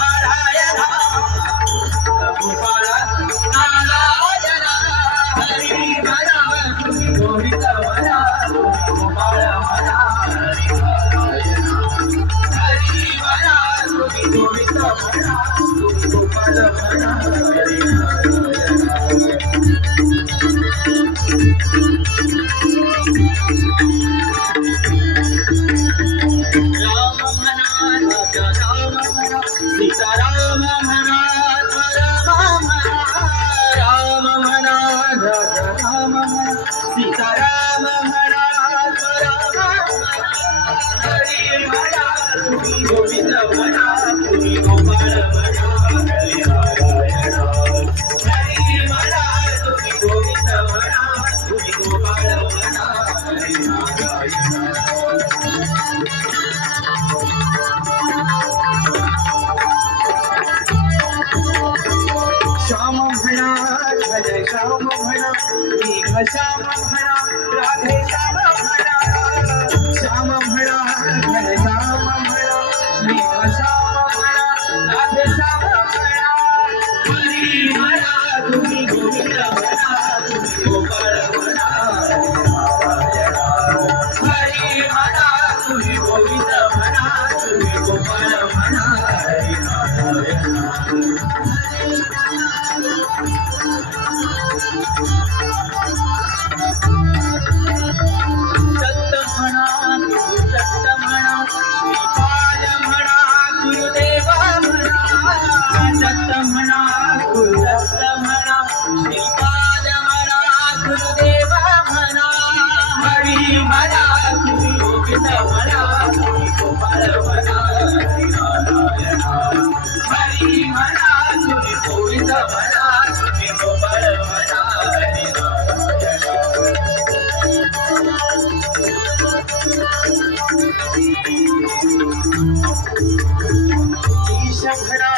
नारायण गोपाळ नारायण हरी म्हणा गोविंद म्हणा गोपाळ म्हणा हरी म्हणा गोविंद म्हणा गोपाळ म्हणा सीताराम म्हणा राम म्हणा राम म्हणा सीताराम म्हणा हरी म्हणा तुम्ही गोविंद म्हणा तुम्ही गोपाळ म्हणा हरी नारायण हरी म्हणा तुम्ही गोविंद म्हणा तुम्ही गोपाळ म्हणा हरी नारायण श्याम म्हणा राधे श्याम म्हणा मेघ श्याम म्हणा राधे श्याम म्हणा श्याम म्हणा राधे श्याम म्हणा मेघ श्याम म्हणा राधे श्याम म्हणा हरी म्हणा तुम्ही गोविंद म्हणा तुम्ही गोपाळ म्हणा हरी म्हणा तुम्ही गोविंद म्हणा तुम्ही गोपाळ म्हणा हरी नारायण हरी म्हणा तुम्ही गोविंद म्हणा तुम्ही गोपाळ म्हणा